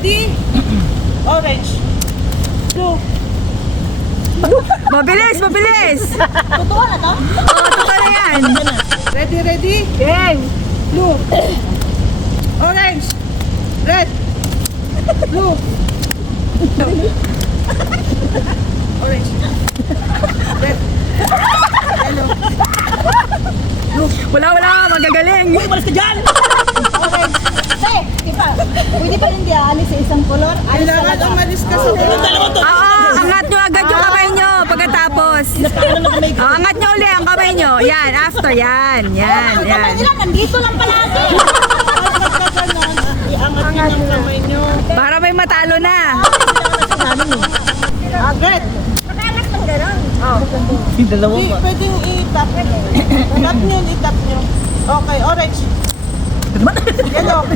ready? Orange. Blue. Mabilis, mabilis! Totoo na to? Oo, totoo na yan. Ready, ready? Game! Blue. Orange. Red. Blue. Orange. Red. Yellow. Wala, magagaling. Malas ka dyan! Orange. Ipa, pwede pa hindi aalis sa isang kolor? Alis Kailangan talaga. umalis kasi. Oo, angat nyo agad yung kamay nyo pagkatapos. Angat nyo uli ang kamay nyo. Yan, after, yan. Ang kamay nila, nandito lang palagi. Iangat nyo ng kamay nyo. Para may matalo na. Red. Makalas ng gano'n. Pwedeng i-tap. Tap nyo, i-tap nyo. Okay, orange. Yellow.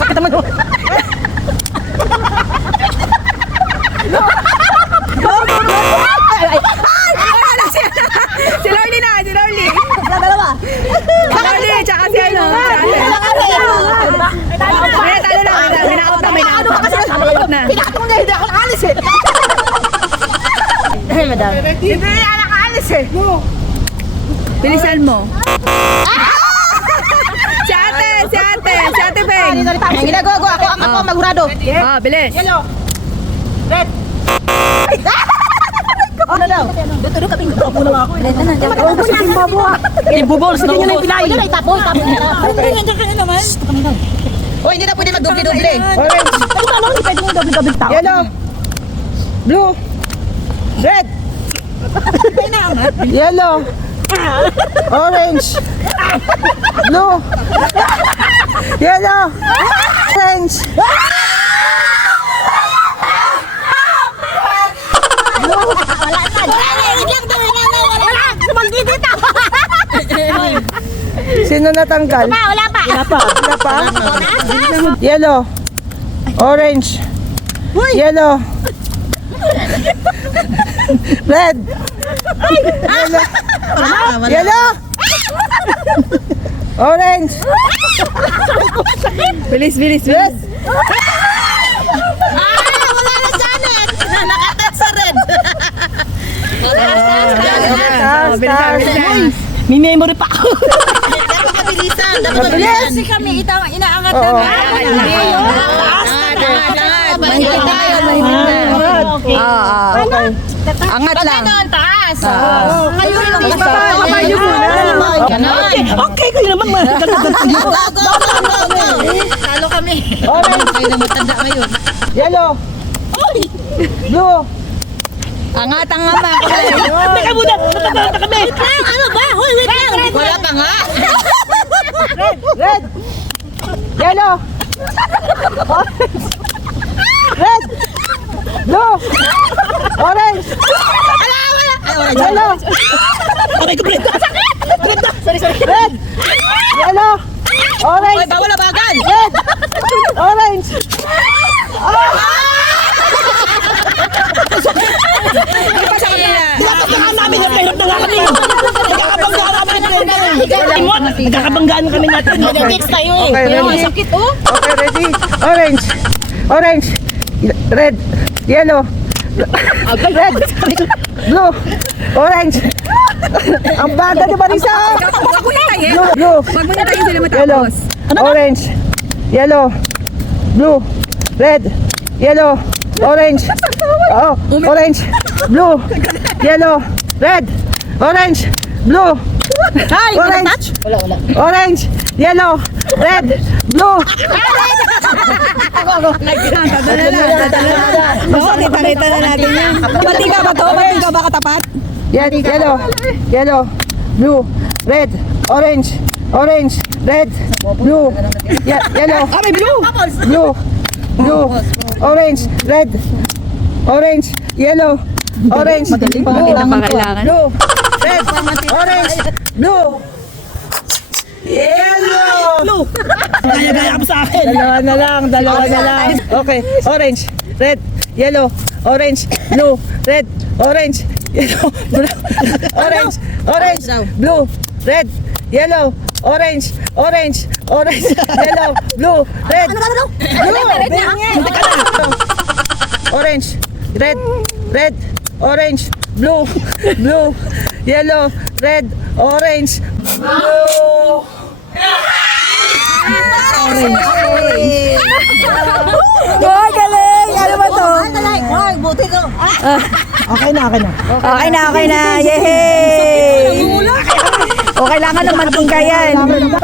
Sakit naman. Si Lorly na, si Lorly. Dalawa. Si Lorly, tsaka si ano. May talo na, may na-out na. Pinakatong na, hindi ako nakalis eh. Madam. Ready? Hindi na nakaalis eh. Go. Bilisan mo. Si ate Peng. Ang ginagawa ko, ako magurado. Oh, bilis. Yellow. Red. Ano daw? Dito kami. Ako na ako. Dito na. Ako na ang babo. Ibubol sa inyo na yung pinay. Ay, tapo. Nandiyan ka na naman. Oy, hindi na pwede mag-doble-doble. Orange. Ano hindi pwede mo doble-doble tao? Yellow. Blue. Red. Yellow. Orange. Blue. Yellow. Orange. Sino natanggal? Wala pa. Wala pa? Yellow. Orange. Yellow. Red. Yellow. Yellow. Orange. Bilis. Red. Wala na Janet. Nakatat sa red. Bilisan. May memory pa ako. Dapat mabilisan. Dapat mabilisan. Kasi kami inaangat Oo. Mahigpit tayo, mahigpit tayo. Okay. Okay. Angat lang. taas. Ngayon lang Kabayo muna. Ganon. Okay, kayo naman. Go. Talo kami. Orange. Kayo na matanda ngayon. Yellow. Blue. Angat ang ama. Teka muna. Natanda kami. Ano ba? Hoy, wait lang. Wala pa nga. Red. Yellow. Red. Blue. Orange. Yellow. Red. Yellow. Orange. Bawal abagan. Red. Orange. Nagkakabanggaan kami natin. Nag-text tayo eh. Okay, Yung ready? sakit oh. Okay, ready? Orange. Orange. Red. Yellow. Red. Blue. Orange. Ang baga ni Marisa. Huwag mo natayin. Blue. Huwag mo natayin sila Yellow. matapos. Orange. Yellow. Blue. Red. Yellow. Orange. Oh, orange. Blue. Yellow. Red. Orange. Blue. Orange. Wala. Orange. Yellow. Red. Blue. Tatalo na. Oo, kita na natin yan. Pati ka ba to? Pati ka ba katapat? Yan, yellow. Yellow. Blue. Red. Orange. Orange. Red. Blue. Yellow. Ah, may blue. Blue. Blue. Orange. Red. Orange. Yellow. Orange. Magaling pa natin ang pangailangan. Blue. Red. Orange. Blue. Yellow. Blue. Gaya-gaya mo sa akin. Dalawa na lang. Okay. Orange. Red. Yellow. Orange. Blue. Red. Orange. Yellow. Blue. Orange. Orange. Blue. Red. Yellow. orange, orange, orange, yellow, blue, red. Ano? Blue, orange, red, red, orange, blue, blue, yellow, red, orange, blue. Wow, galing! Ano ba to? Ay, buti ko. Okay na, okay na. Okay na. Yehey! O, kailangan ng mantika yan. Okay na.